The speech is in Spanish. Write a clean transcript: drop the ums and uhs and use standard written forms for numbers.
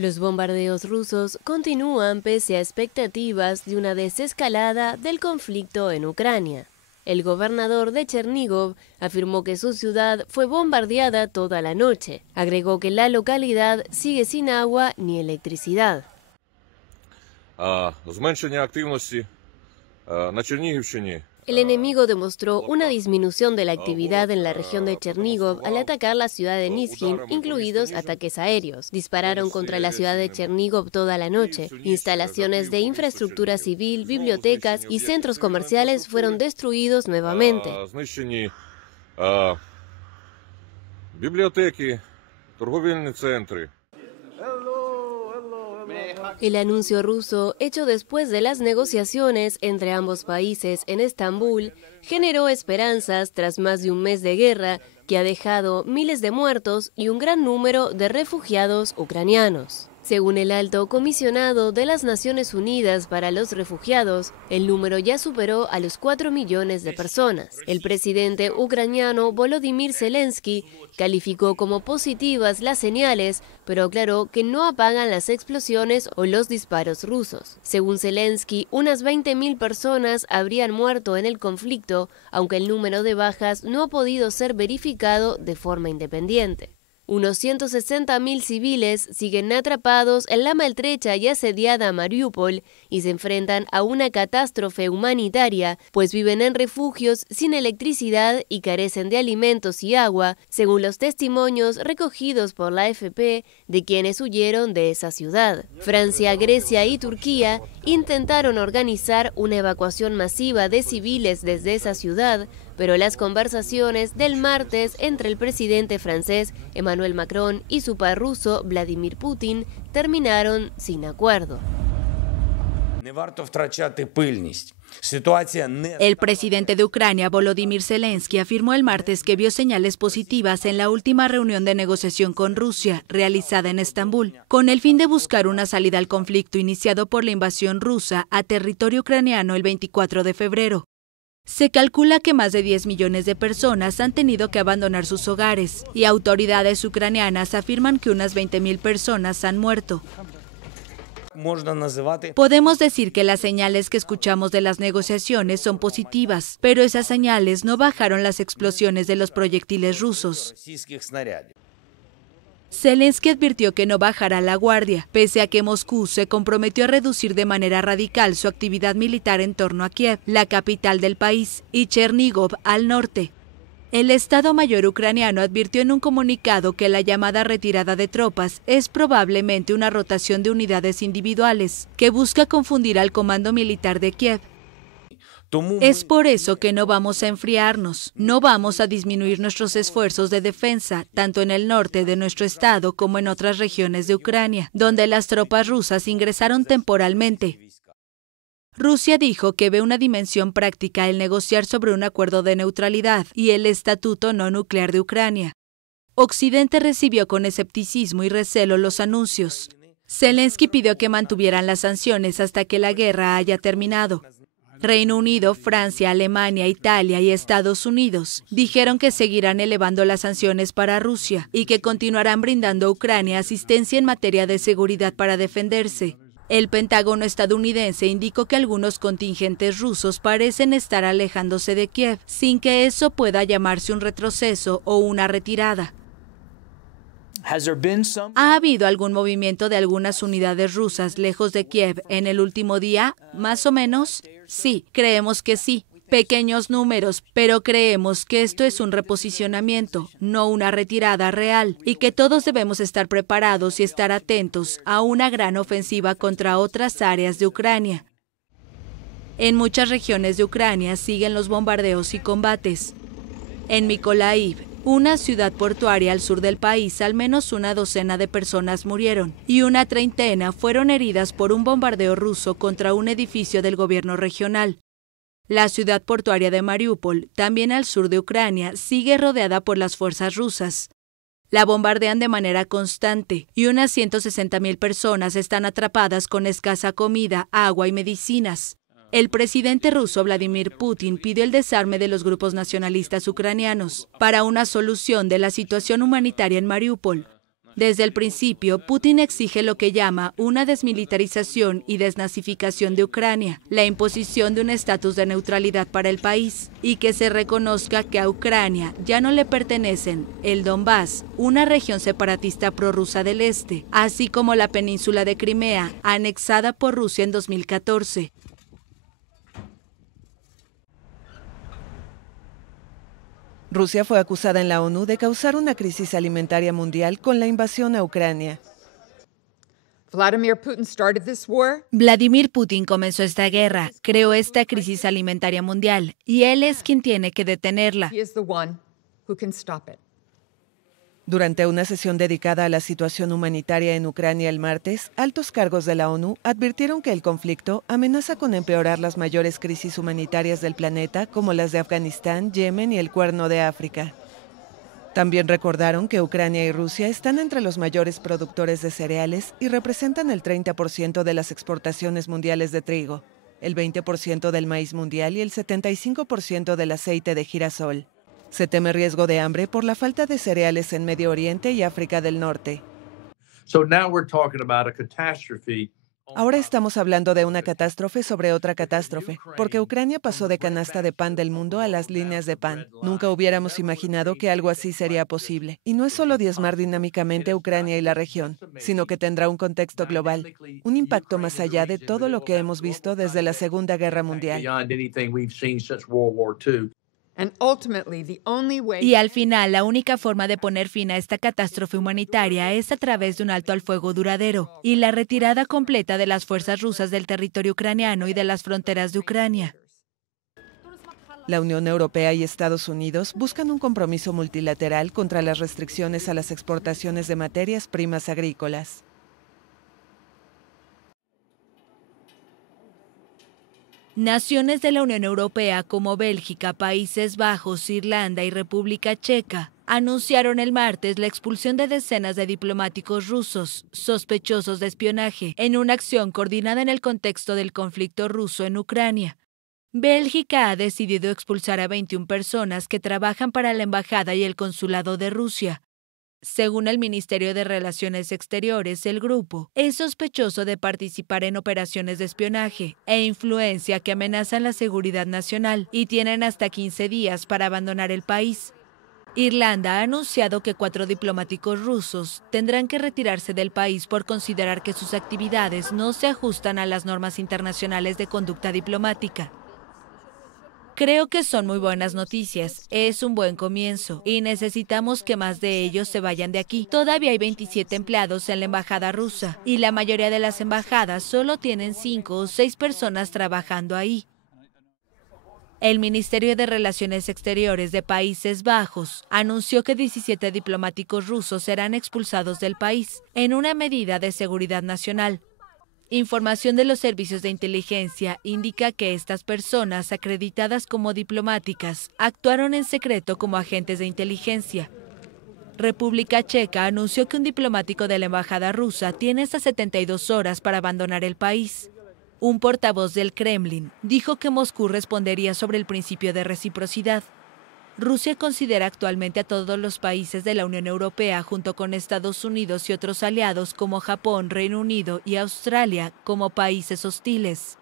Los bombardeos rusos continúan pese a expectativas de una desescalada del conflicto en Ucrania. El gobernador de Chernígov afirmó que su ciudad fue bombardeada toda la noche. Agregó que la localidad sigue sin agua ni electricidad. El enemigo demostró una disminución de la actividad en la región de Chernígov al atacar la ciudad de Nizhyn, incluidos ataques aéreos. Dispararon contra la ciudad de Chernígov toda la noche. Instalaciones de infraestructura civil, bibliotecas y centros comerciales fueron destruidos nuevamente. El anuncio ruso, hecho después de las negociaciones entre ambos países en Estambul, generó esperanzas tras más de un mes de guerra que ha dejado miles de muertos y un gran número de refugiados ucranianos. Según el alto comisionado de las Naciones Unidas para los Refugiados, el número ya superó a los 4 millones de personas. El presidente ucraniano Volodymyr Zelensky calificó como positivas las señales, pero aclaró que no apagan las explosiones o los disparos rusos. Según Zelensky, unas 20.000 personas habrían muerto en el conflicto, aunque el número de bajas no ha podido ser verificado de forma independiente. Unos 160.000 civiles siguen atrapados en la maltrecha y asediada Mariupol y se enfrentan a una catástrofe humanitaria, pues viven en refugios sin electricidad y carecen de alimentos y agua, según los testimonios recogidos por la AFP de quienes huyeron de esa ciudad. Francia, Grecia y Turquía intentaron organizar una evacuación masiva de civiles desde esa ciudad, pero las conversaciones del martes entre el presidente francés Emmanuel Macron y su par ruso Vladimir Putin terminaron sin acuerdo. El presidente de Ucrania, Volodymyr Zelensky, afirmó el martes que vio señales positivas en la última reunión de negociación con Rusia, realizada en Estambul, con el fin de buscar una salida al conflicto iniciado por la invasión rusa a territorio ucraniano el 24 de febrero. Se calcula que más de 10 millones de personas han tenido que abandonar sus hogares y autoridades ucranianas afirman que unas 20.000 personas han muerto. Podemos decir que las señales que escuchamos de las negociaciones son positivas, pero esas señales no bajaron las explosiones de los proyectiles rusos. Zelensky advirtió que no bajará la guardia, pese a que Moscú se comprometió a reducir de manera radical su actividad militar en torno a Kiev, la capital del país, y Chernígov al norte. El Estado Mayor ucraniano advirtió en un comunicado que la llamada retirada de tropas es probablemente una rotación de unidades individuales que busca confundir al comando militar de Kiev. Es por eso que no vamos a enfriarnos, no vamos a disminuir nuestros esfuerzos de defensa, tanto en el norte de nuestro estado como en otras regiones de Ucrania, donde las tropas rusas ingresaron temporalmente. Rusia dijo que ve una dimensión práctica el negociar sobre un acuerdo de neutralidad y el estatuto no nuclear de Ucrania. Occidente recibió con escepticismo y recelo los anuncios. Zelensky pidió que mantuvieran las sanciones hasta que la guerra haya terminado. Reino Unido, Francia, Alemania, Italia y Estados Unidos dijeron que seguirán elevando las sanciones para Rusia y que continuarán brindando a Ucrania asistencia en materia de seguridad para defenderse. El Pentágono estadounidense indicó que algunos contingentes rusos parecen estar alejándose de Kiev, sin que eso pueda llamarse un retroceso o una retirada. ¿Ha habido algún movimiento de algunas unidades rusas lejos de Kiev en el último día? ¿Más o menos? Sí, creemos que sí. Pequeños números, pero creemos que esto es un reposicionamiento, no una retirada real, y que todos debemos estar preparados y estar atentos a una gran ofensiva contra otras áreas de Ucrania. En muchas regiones de Ucrania siguen los bombardeos y combates. En Mykolaiv, una ciudad portuaria al sur del país, al menos una docena de personas murieron y una treintena fueron heridas por un bombardeo ruso contra un edificio del gobierno regional. La ciudad portuaria de Mariupol, también al sur de Ucrania, sigue rodeada por las fuerzas rusas. La bombardean de manera constante y unas 160.000 personas están atrapadas con escasa comida, agua y medicinas. El presidente ruso Vladimir Putin pidió el desarme de los grupos nacionalistas ucranianos para una solución de la situación humanitaria en Mariupol. Desde el principio, Putin exige lo que llama una desmilitarización y desnazificación de Ucrania, la imposición de un estatus de neutralidad para el país y que se reconozca que a Ucrania ya no le pertenecen el Donbass, una región separatista prorrusa del este, así como la península de Crimea, anexada por Rusia en 2014. Rusia fue acusada en la ONU de causar una crisis alimentaria mundial con la invasión a Ucrania. Vladimir Putin comenzó esta guerra, creó esta crisis alimentaria mundial, y él es quien tiene que detenerla. Durante una sesión dedicada a la situación humanitaria en Ucrania el martes, altos cargos de la ONU advirtieron que el conflicto amenaza con empeorar las mayores crisis humanitarias del planeta, como las de Afganistán, Yemen y el Cuerno de África. También recordaron que Ucrania y Rusia están entre los mayores productores de cereales y representan el 30% de las exportaciones mundiales de trigo, el 20% del maíz mundial y el 75% del aceite de girasol. Se teme riesgo de hambre por la falta de cereales en Medio Oriente y África del Norte. Ahora estamos hablando de una catástrofe sobre otra catástrofe, porque Ucrania pasó de canasta de pan del mundo a las líneas de pan. Nunca hubiéramos imaginado que algo así sería posible. Y no es solo diezmar dinámicamente a Ucrania y la región, sino que tendrá un contexto global, un impacto más allá de todo lo que hemos visto desde la Segunda Guerra Mundial. Y al final, la única forma de poner fin a esta catástrofe humanitaria es a través de un alto al fuego duradero y la retirada completa de las fuerzas rusas del territorio ucraniano y de las fronteras de Ucrania. La Unión Europea y Estados Unidos buscan un compromiso multilateral contra las restricciones a las exportaciones de materias primas agrícolas. Naciones de la Unión Europea como Bélgica, Países Bajos, Irlanda y República Checa anunciaron el martes la expulsión de decenas de diplomáticos rusos sospechosos de espionaje en una acción coordinada en el contexto del conflicto ruso en Ucrania. Bélgica ha decidido expulsar a 21 personas que trabajan para la Embajada y el Consulado de Rusia. Según el Ministerio de Relaciones Exteriores, el grupo es sospechoso de participar en operaciones de espionaje e influencia que amenazan la seguridad nacional y tienen hasta 15 días para abandonar el país. Irlanda ha anunciado que 4 diplomáticos rusos tendrán que retirarse del país por considerar que sus actividades no se ajustan a las normas internacionales de conducta diplomática. Creo que son muy buenas noticias, es un buen comienzo y necesitamos que más de ellos se vayan de aquí. Todavía hay 27 empleados en la embajada rusa y la mayoría de las embajadas solo tienen 5 o 6 personas trabajando ahí. El Ministerio de Relaciones Exteriores de Países Bajos anunció que 17 diplomáticos rusos serán expulsados del país en una medida de seguridad nacional. Información de los servicios de inteligencia indica que estas personas, acreditadas como diplomáticas, actuaron en secreto como agentes de inteligencia. República Checa anunció que un diplomático de la embajada rusa tiene hasta 72 horas para abandonar el país. Un portavoz del Kremlin dijo que Moscú respondería sobre el principio de reciprocidad. Rusia considera actualmente a todos los países de la Unión Europea, junto con Estados Unidos y otros aliados como Japón, Reino Unido y Australia, como países hostiles.